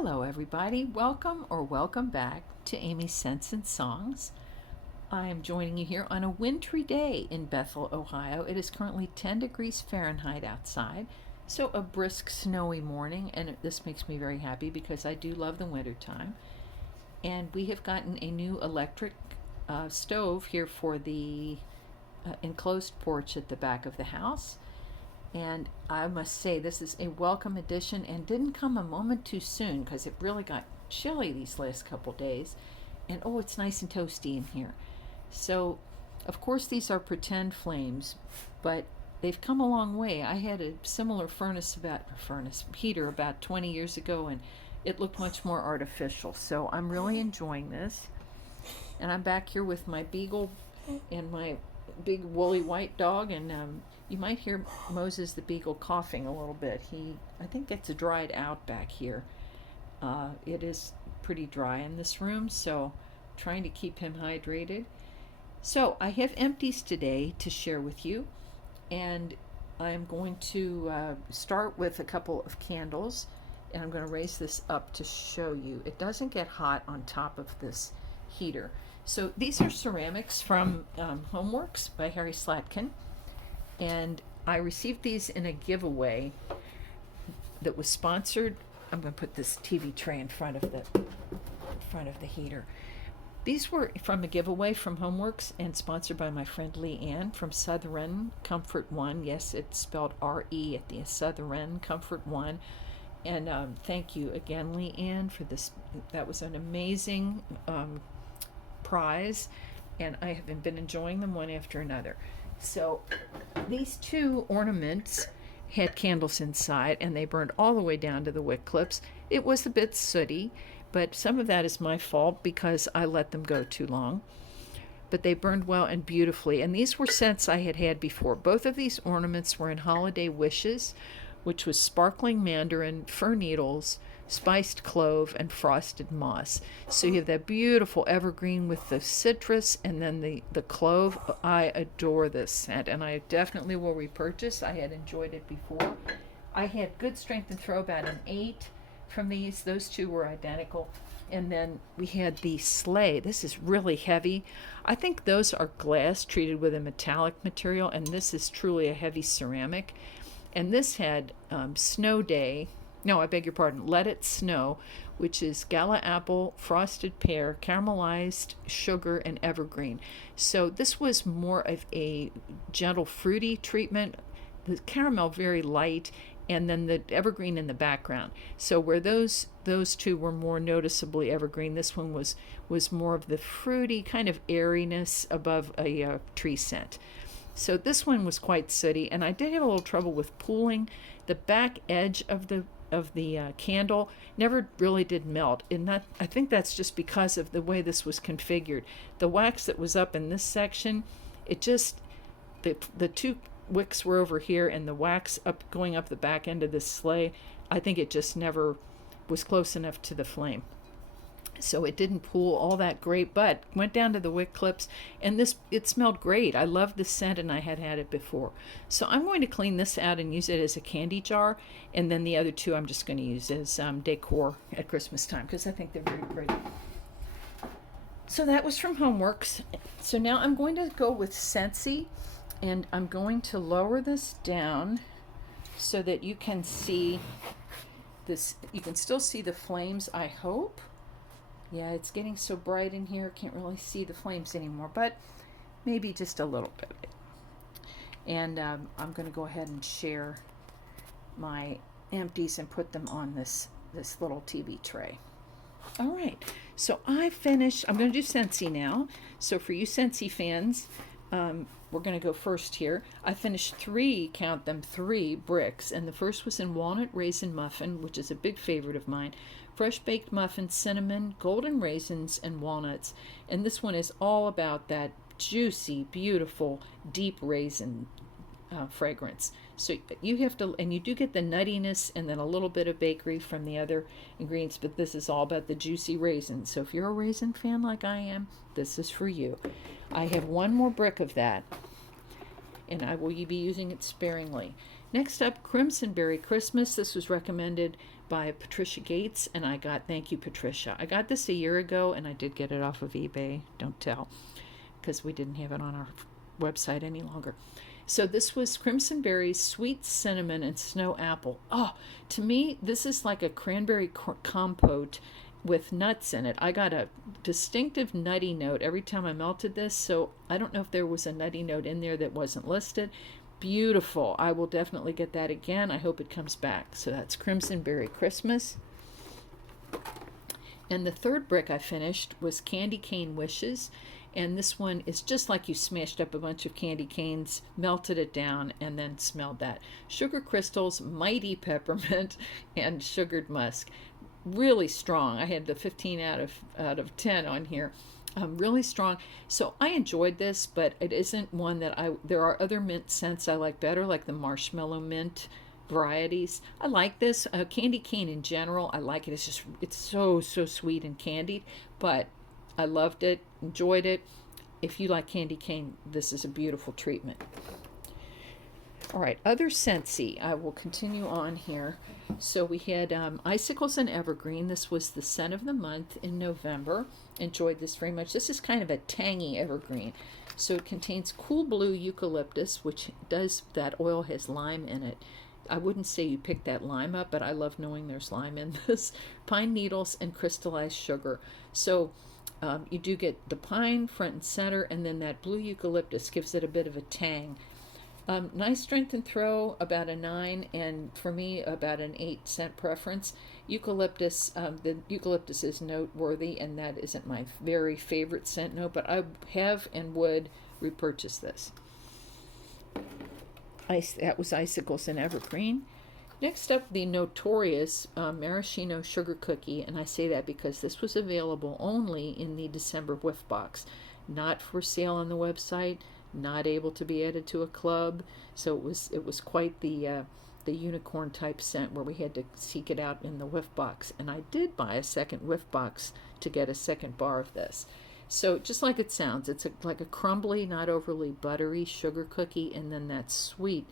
Hello, everybody. Welcome or welcome back to Amy's Scents and Songs. I am joining you here on a wintry day in Bethel, Ohio. It is currently 10 degrees Fahrenheit outside, so a brisk, snowy morning, and this makes me very happy because I do love the winter time. And we have gotten a new electric stove here for the enclosed porch at the back of the house. And I must say, this is a welcome addition and didn't come a moment too soon because it really got chilly these last couple days. And oh, it's nice and toasty in here. So, of course, these are pretend flames, but they've come a long way. I had a similar heater about 20 years ago, and it looked much more artificial. So I'm really enjoying this. And I'm back here with my beagle and my big woolly white dog, and you might hear Moses the beagle coughing a little bit. I think gets dried out back here. It is pretty dry in this room, so trying to keep him hydrated. So I have empties today to share with you, and I'm going to start with a couple of candles, and I'm going to raise this up to show you. It doesn't get hot on top of this heater. So these are ceramics from Homeworks by Harry Slatkin, and I received these in a giveaway that was sponsored. I'm going to put this TV tray in front of the heater. These were from a giveaway from Homeworks and sponsored by my friend Lee Ann from Southern Comfort One. Yes, it's spelled R-E at the Southern Comfort One. And thank you again, Lee Ann, for this. That was an amazing prize, and I have been enjoying them one after another. So these two ornaments had candles inside, and they burned all the way down to the wick clips. It was a bit sooty, but some of that is my fault because I let them go too long. But they burned well and beautifully, and these were scents I had had before. Both of these ornaments were in Holiday Wishes, which was sparkling mandarin, fir needles, spiced clove, and frosted moss. So you have that beautiful evergreen with the citrus and then the clove. I adore this scent, and I definitely will repurchase. I had enjoyed it before. I had good strength and throw, about an 8 from these. Those two were identical. And then we had the sleigh. This is really heavy. I think those are glass treated with a metallic material, and this is truly a heavy ceramic. And this had Snow Day. No, I beg your pardon, Let It Snow, which is gala apple, frosted pear, caramelized sugar, and evergreen. So this was more of a gentle fruity treatment. The caramel very light, and then the evergreen in the background. So where those two were more noticeably evergreen, this one was more of the fruity kind of airiness above a tree scent. So this one was quite sooty, and I did have a little trouble with pooling. The back edge of the candle never really did melt, and that, I think that's just because of the way this was configured. The wax that was up in this section, it just, the two wicks were over here, and the wax going up the back end of this sleigh, I think it just never was close enough to the flame. So it didn't pool all that great, but went down to the wick clips, and it smelled great. I love the scent, and I had it before. So I'm going to clean this out and use it as a candy jar, and then the other two I'm just going to use as decor at Christmas time because I think they're very pretty. So that was from Homeworks. So now I'm going to go with Scentsy, and I'm going to lower this down so that you can see this. You can still see the flames, I hope. Yeah, it's getting so bright in here, can't really see the flames anymore, but maybe just a little bit. And I'm going to go ahead and share my empties and put them on this little TV tray. All right, so I finished. I'm going to do Scentsy now. So for you Scentsy fans, we're going to go first here. I finished 3 bricks, and the first was in walnut raisin muffin, which is a big favorite of mine. Fresh baked muffin, cinnamon, golden raisins, and walnuts. And this one is all about that juicy, beautiful, deep raisin fragrance. So you have to, and you do get the nuttiness and then a little bit of bakery from the other ingredients, but this is all about the juicy raisins. So if you're a raisin fan like I am, this is for you. I have 1 more brick of that, and I will be using it sparingly. Next up, Crimson Berry Christmas. This was recommended by Patricia Gates, and I got, thank you, Patricia. I got this a year ago, and I did get it off of eBay, don't tell, because we didn't have it on our website any longer. So this was Crimson Berries, Sweet Cinnamon, and Snow Apple. Oh, to me, this is like a cranberry compote with nuts in it. I got a distinctive nutty note every time I melted this, so I don't know if there was a nutty note in there that wasn't listed. Beautiful. I will definitely get that again. I hope it comes back. So that's Crimson Berry Christmas. And the third brick I finished was Candy Cane Wishes. And this one is just like you smashed up a bunch of candy canes, melted it down, and then smelled that. Sugar crystals, mighty peppermint, and sugared musk. Really strong. I had the 15 out of 10 on here. Really strong. So I enjoyed this, but it isn't one that there are other mint scents I like better, like the marshmallow mint varieties. I like this. Candy cane in general, I like it. It's so sweet and candied, but I loved it, enjoyed it. If you like candy cane, this is a beautiful treatment. All right, other Scentsy. I will continue on here. So we had Icicles and Evergreen. This was the scent of the month in November. Enjoyed this very much. This is kind of a tangy evergreen. So it contains cool blue eucalyptus, which does, that oil has lime in it. I wouldn't say you pick that lime up, but I love knowing there's lime in this. Pine needles and crystallized sugar. So you do get the pine front and center, and then that blue eucalyptus gives it a bit of a tang. Nice strength and throw, about a 9, and for me, about an 8 scent preference. Eucalyptus, the eucalyptus is noteworthy, and that isn't my very favorite scent note, but I have and would repurchase this. That was Icicles and Evergreen. Next up, the notorious maraschino sugar cookie, and I say that because this was available only in the December whiff box, not for sale on the website, not able to be added to a club. So it was quite the unicorn type scent where we had to seek it out in the whiff box, and I did buy a second whiff box to get a second bar of this. So just like it sounds, it's like a crumbly, not overly buttery sugar cookie, and then that sweet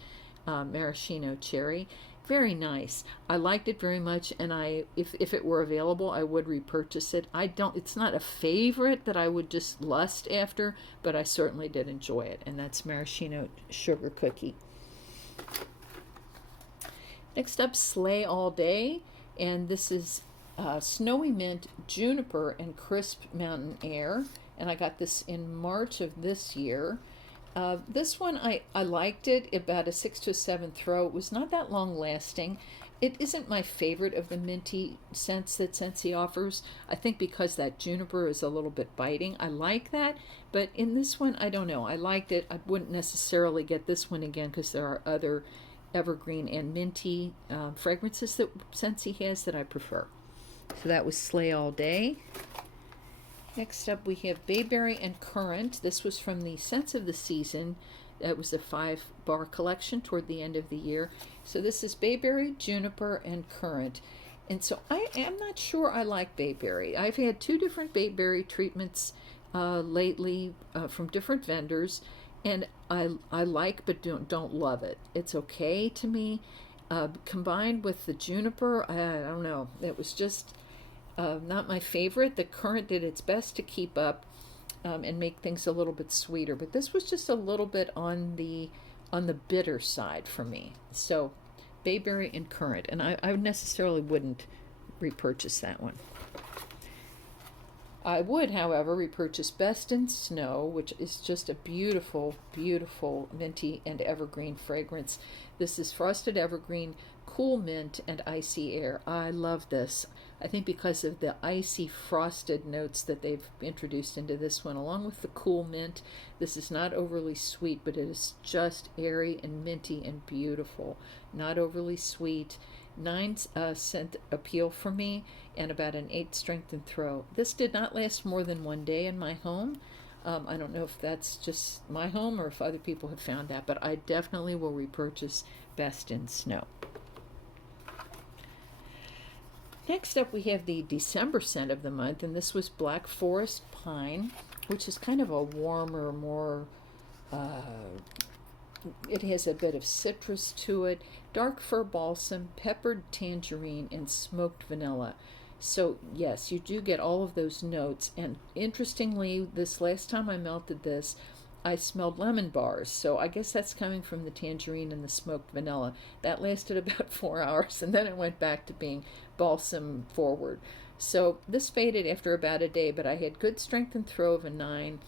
maraschino cherry. Very nice. I liked it very much, and if it were available, I would repurchase it. It's not a favorite that I would just lust after, but I certainly did enjoy it, and that's maraschino sugar cookie. Next up, Slay All Day, and this is Snowy Mint, Juniper, and Crisp Mountain Air, and I got this in March of this year. This one, I liked it, about a 6 to 7 throw. It was not that long lasting. It isn't my favorite of the minty scents that Scentsy offers. I think because that juniper is a little bit biting. I like that, but in this one, I don't know. I liked it. I wouldn't necessarily get this one again because there are other evergreen and minty fragrances that Scentsy has that I prefer. So that was Slay All Day. Next up, we have Bayberry and Currant. This was from the Scents of the Season. That was a 5-bar collection toward the end of the year. So this is Bayberry, Juniper, and Currant. And so I am not sure I like Bayberry. I've had 2 different Bayberry treatments lately from different vendors, and I like but don't love it. It's okay to me. Combined with the Juniper, I don't know. It was just not my favorite. The Currant did its best to keep up and make things a little bit sweeter, but this was just a little bit on the bitter side for me. So Bayberry and Currant, and I necessarily wouldn't repurchase that one. I would, however, repurchase Best in Snow, which is just a beautiful, beautiful minty and evergreen fragrance. This is Frosted Evergreen, Cool Mint, and Icy Air. I love this. I think because of the icy frosted notes that they've introduced into this one, along with the cool mint. This is not overly sweet, but it is just airy and minty and beautiful. Not overly sweet. 9 scent appeal for me, and about an 8 strength and throw. This did not last more than 1 day in my home. I don't know if that's just my home or if other people have found that, but I definitely will repurchase Best in Snow. Next up, we have the December scent of the month, and this was Black Forest Pine, which is kind of a warmer, more it has a bit of citrus to it, dark fir balsam, peppered tangerine, and smoked vanilla. So yes, you do get all of those notes. And interestingly, this last time I melted this, I smelled lemon bars. So I guess that's coming from the tangerine and the smoked vanilla. That lasted about 4 hours, and then it went back to being balsam forward. So this faded after about a day, but I had good strength and throw of a 9,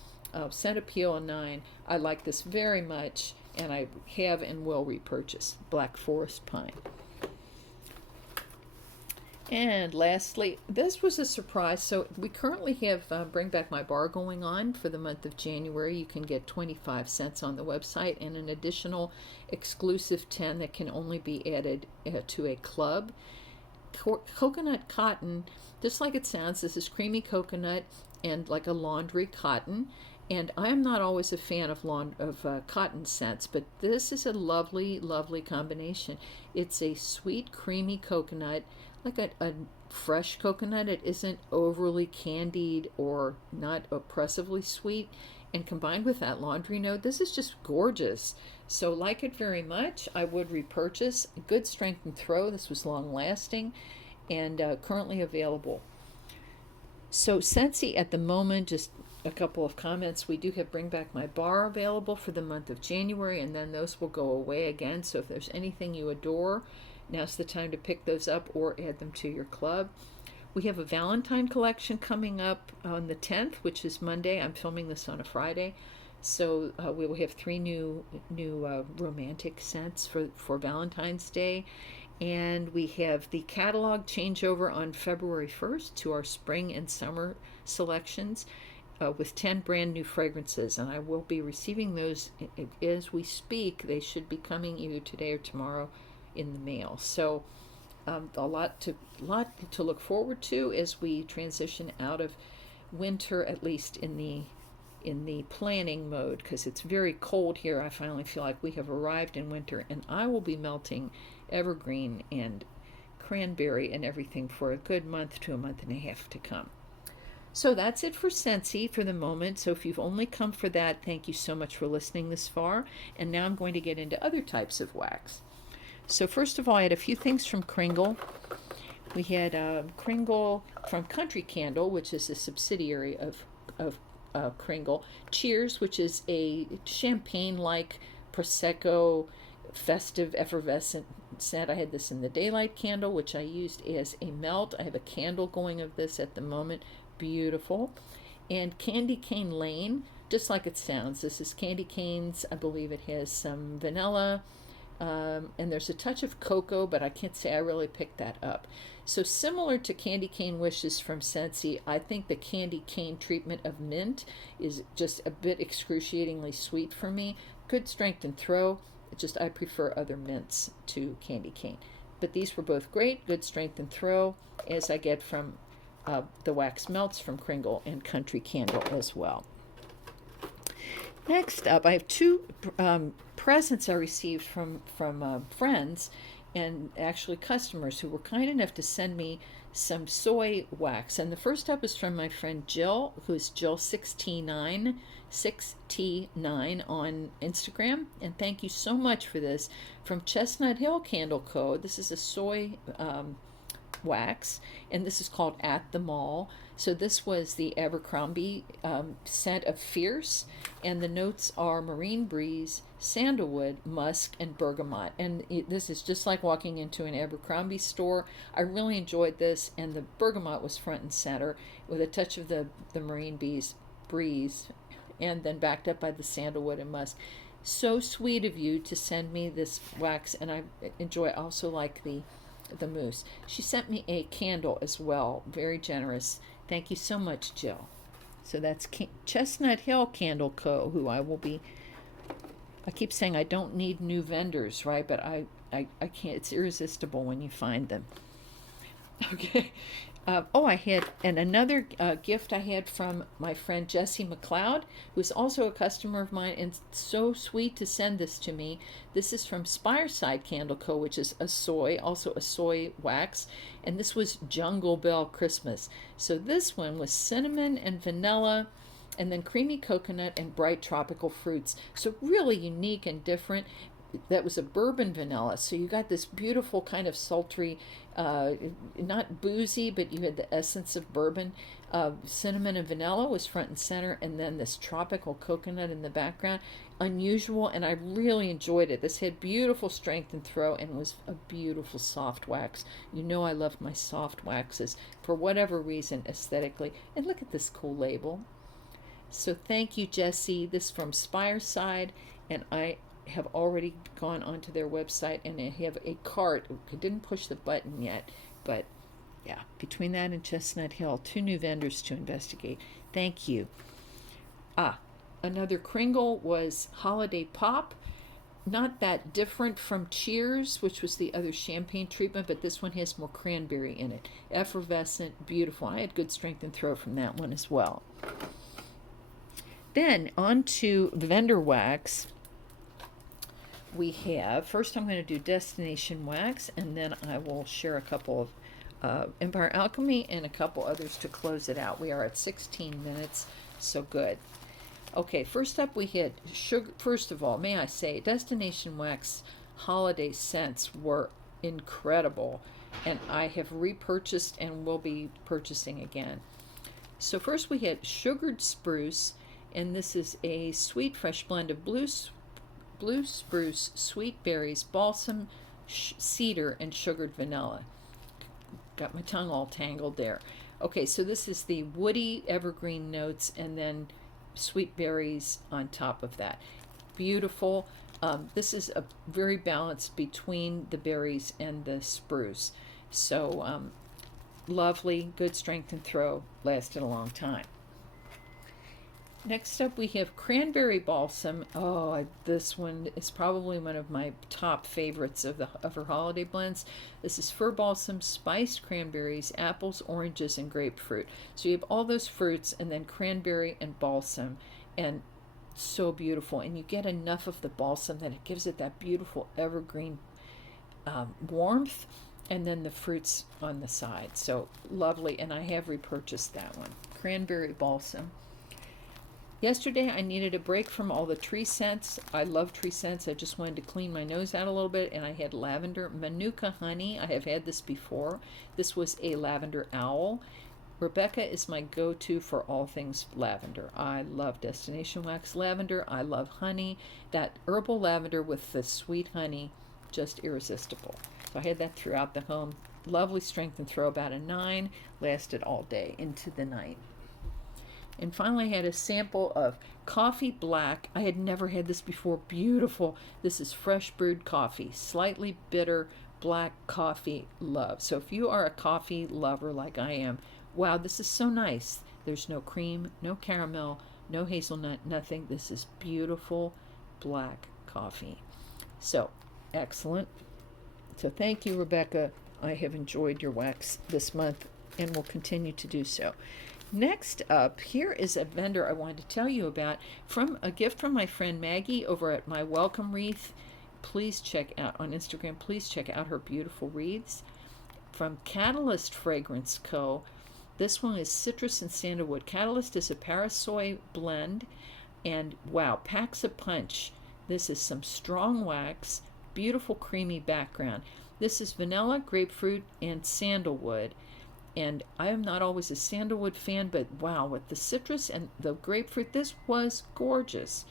scent appeal a 9. I like this very much, and I have and will repurchase Black Forest Pine. And lastly, this was a surprise. So we currently have Bring Back My Bar going on for the month of January. You can get 25 cents on the website and an additional exclusive 10 that can only be added to a club. Coconut cotton, just like it sounds, this is creamy coconut and like a laundry cotton. And I'm not always a fan of cotton scents, but this is a lovely, lovely combination. It's a sweet, creamy coconut, like a fresh coconut. It isn't overly candied or not oppressively sweet. And combined with that laundry note, this is just gorgeous. So like it very much. I would repurchase. Good strength and throw. This was long lasting and currently available. So Scentsy at the moment, just a couple of comments. We do have Bring Back My Bar available for the month of January, and then those will go away again. So if there's anything you adore, now's the time to pick those up or add them to your club. We have a Valentine collection coming up on the 10th, which is Monday. I'm filming this on a Friday. So we will have 3 new romantic scents for Valentine's Day. And we have the catalog changeover on February 1st to our spring and summer selections with 10 brand new fragrances. And I will be receiving those as we speak. They should be coming either today or tomorrow in the mail. So a lot to look forward to as we transition out of winter, at least in the planning mode, because it's very cold here. I finally feel like we have arrived in winter, and I will be melting evergreen and cranberry and everything for a good month to a month and a half to come. So that's it for Scentsy for the moment. So if you've only come for that, thank you so much for listening this far. And now I'm going to get into other types of wax. So first of all, I had a few things from Kringle. We had Kringle from Country Candle, which is a subsidiary of Kringle. Cheers, which is a champagne-like Prosecco festive effervescent scent. I had this in the Daylight Candle, which I used as a melt. I have a candle going of this at the moment. Beautiful. And Candy Cane Lane, just like it sounds. This is candy canes. I believe it has some vanilla. And there's a touch of cocoa, but I can't say I really picked that up. So similar to Candy Cane Wishes from Scentsy, I think the Candy Cane treatment of mint is just a bit excruciatingly sweet for me. Good strength and throw. Just I prefer other mints to Candy Cane. But these were both great. Good strength and throw, as I get from the wax melts from Kringle and Country Candle as well. Next up, I have 2 presents I received from friends and actually customers who were kind enough to send me some soy wax. And the first up is from my friend Jill, who is Jill6T9 on Instagram. And thank you so much for this. From Chestnut Hill Candle Co. This is a soy wax, and this is called At the Mall. So this was the Abercrombie scent of Fierce, and the notes are marine breeze, sandalwood, musk, and bergamot. And this is just like walking into an Abercrombie store. I really enjoyed this, and the bergamot was front and center with a touch of the marine breeze, and then backed up by the sandalwood and musk. So sweet of you to send me this wax, and I also like the mousse. She sent me a candle as well, very generous. Thank you so much, Jill. So that's Chestnut Hill Candle Co., who I keep saying I don't need new vendors, right? But I can't, it's irresistible when you find them. Okay. I had, and another gift I had from my friend Jessie McLeod, who's also a customer of mine, and so sweet to send this to me. This is from Spireside Candle Co., which is also a soy wax, and this was Jungle Bell Christmas. So this one was cinnamon and vanilla, and then creamy coconut and bright tropical fruits. So really unique and different. That was a bourbon vanilla, so you got this beautiful kind of sultry, not boozy, but you had the essence of bourbon. Cinnamon and vanilla was front and center, and then this tropical coconut in the background. Unusual, and I really enjoyed it. This had beautiful strength and throw, and was a beautiful soft wax. You know I love my soft waxes for whatever reason, aesthetically. And look at this cool label. So thank you, Jessie. This is from Spireside, and I have already gone onto their website, and I have a cart. I didn't push the button yet, but yeah, between that and Chestnut Hill, 2 new vendors to investigate. Thank you. Another Kringle was Holiday Pop. Not that different from Cheers, which was the other champagne treatment, but this one has more cranberry in it. Effervescent, beautiful. I had good strength and throw from that one as well. Then on to vendor wax. We have, first I'm going to do Destination Wax, and then I will share a couple of Empire Alchemy and a couple others to close it out. We are at 16 minutes, so good. Okay, first up we had sugar. First of all, may I say, Destination Wax holiday scents were incredible, and I have repurchased and will be purchasing again. So first we had Sugared Spruce, and this is a sweet fresh blend of blue spruce, sweet berries, balsam, cedar, and sugared vanilla. Got my tongue all tangled there. Okay, so this is the woody evergreen notes, and then sweet berries on top of that. Beautiful. This is a very balanced between the berries and the spruce. So lovely, good strength and throw, lasted a long time. Next up we have Cranberry Balsam. This one is probably one of my top favorites of her holiday blends. This is fir balsam, spiced cranberries, apples, oranges, and grapefruit. So you have all those fruits and then cranberry and balsam, and so beautiful. And you get enough of the balsam that it gives it that beautiful evergreen warmth, and then the fruits on the side. So lovely, and I have repurchased that one. Cranberry Balsam. Yesterday I needed a break from all the tree scents. I love tree scents. I just wanted to clean my nose out a little bit, and I had lavender. Manuka Honey, I have had this before. This was a lavender owl. Rebecca is my go-to for all things lavender. I love Destination Wax lavender. I love honey. That herbal lavender with the sweet honey, just irresistible. So I had that throughout the home. Lovely strength and throw, about a 9. Lasted all day into the night. And finally I had a sample of Coffee Black. I had never had this before. Beautiful. This is fresh brewed coffee. Slightly bitter black coffee love. So if you are a coffee lover like I am, wow, this is so nice. There's no cream, no caramel, no hazelnut, nothing. This is beautiful black coffee. So excellent. So thank you, Rebecca. I have enjoyed your wax this month and will continue to do so. Next up, here is a vendor I wanted to tell you about, from a gift from my friend Maggie over at My Welcome Wreath. Please check out on Instagram. Please check out her beautiful wreaths. From Catalyst Fragrance Co. This one is citrus and sandalwood. Catalyst is a Parasoy blend, and wow, packs a punch. This is some strong wax, beautiful creamy background. This is vanilla, grapefruit, and sandalwood. And I am not always a sandalwood fan, but wow, with the citrus and the grapefruit, this was gorgeous.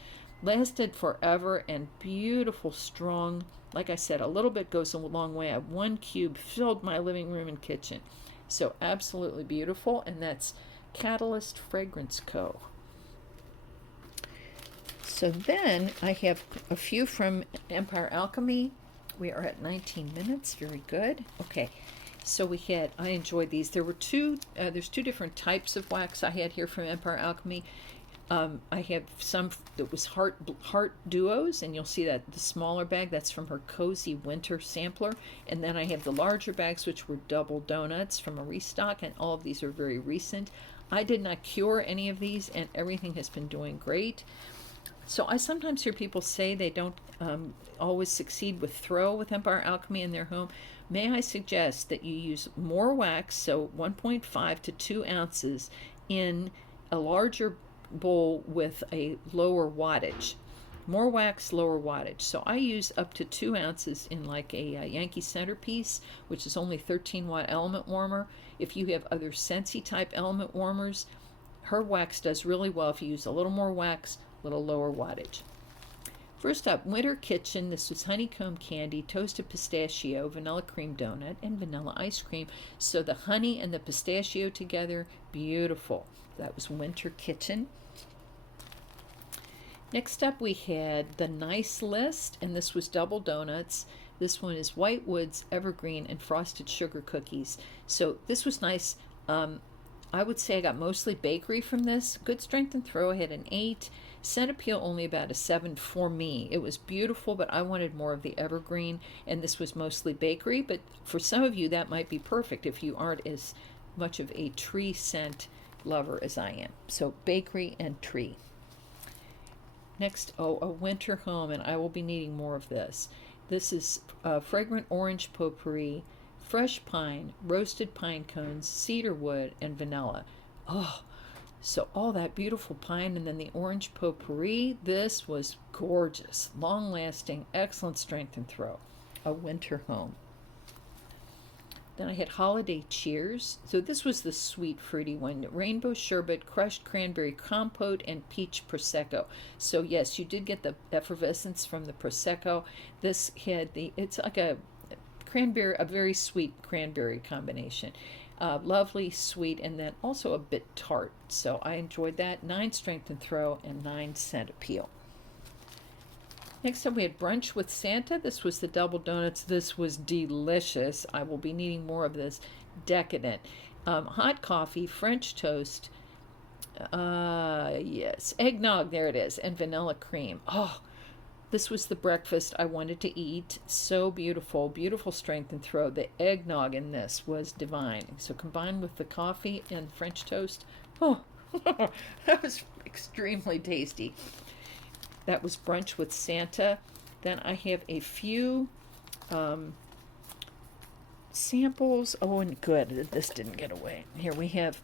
Lasted forever, and beautiful, strong. Like I said, a little bit goes a long way. I have 1 cube, filled my living room and kitchen. So absolutely beautiful, and that's Catalyst Fragrance Co. So then I have a few from Empire Alchemy. We are at 19 minutes. Very good. Okay. So I enjoyed these. There were there's 2 different types of wax I had here from Empire Alchemy. I have some that was heart duos, and you'll see that the smaller bag, that's from her Cozy Winter sampler. And then I have the larger bags, which were double donuts from a restock, and all of these are very recent. I did not cure any of these, and everything has been doing great. So I sometimes hear people say they don't always succeed with throw with Empire Alchemy in their home. May I suggest that you use more wax, so 1.5 to 2 ounces, in a larger bowl with a lower wattage. More wax, lower wattage. So I use up to 2 ounces in like a Yankee centerpiece, which is only 13-watt element warmer. If you have other Scentsy type element warmers, her wax does really well if you use a little more wax, a little lower wattage. First up, Winter Kitchen. This was honeycomb candy, toasted pistachio, vanilla cream donut, and vanilla ice cream. So the honey and the pistachio together, beautiful. That was Winter Kitchen. Next up, we had the Nice List, and this was double donuts. This one is White Woods, Evergreen, and Frosted Sugar Cookies. So this was nice. I would say I got mostly bakery from this. Good strength and throw. I had an 8. Scent appeal only about a 7 for me. It was beautiful, but I wanted more of the evergreen, and this was mostly bakery. But for some of you, that might be perfect if you aren't as much of a tree scent lover as I am. So bakery and tree. Next, a winter home, and I will be needing more of this. This is fragrant orange potpourri, fresh pine, roasted pine cones, cedar wood, and vanilla. Oh, so all that beautiful pine and then the orange potpourri. This was gorgeous, long-lasting, excellent strength and throw. A winter home. Then I had Holiday Cheers. So this was the sweet, fruity one. Rainbow sherbet, crushed cranberry compote, and peach prosecco. So yes, you did get the effervescence from the prosecco. This had it's like a cranberry, a very sweet cranberry combination. Lovely, sweet, and then also a bit tart. So I enjoyed that. 9 strength and throw and 9 scent appeal. Next up, we had Brunch with Santa. This was the double donuts. This was delicious. I will be needing more of this. Decadent. Hot coffee, French toast, yes, eggnog, there it is, and vanilla cream. Oh, this was the breakfast I wanted to eat. So beautiful, beautiful strength and throw. The eggnog in this was divine. So combined with the coffee and French toast, oh, that was extremely tasty. That was Brunch with Santa. Then I have a few samples. Oh, and good, this didn't get away. Here we have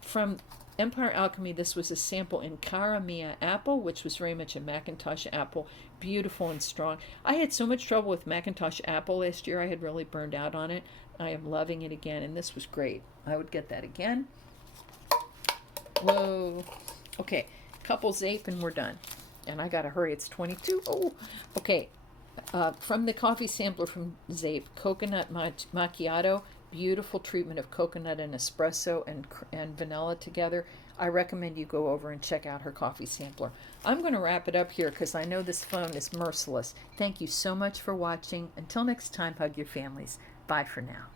from Empire Alchemy. This was a sample in Caramia apple, which was very much a Macintosh apple. Beautiful and strong. I had so much trouble with Macintosh apple last year. I had really burned out on it. I am loving it again, and this was great. I would get that again. Whoa. Okay, couple Zape and we're done. And I gotta hurry, it's 22. Oh, okay. From the coffee sampler from Zape, coconut macchiato, beautiful treatment of coconut and espresso and vanilla together. I recommend you go over and check out her coffee sampler. I'm going to wrap it up here because I know this phone is merciless. Thank you so much for watching. Until next time, hug your families. Bye for now.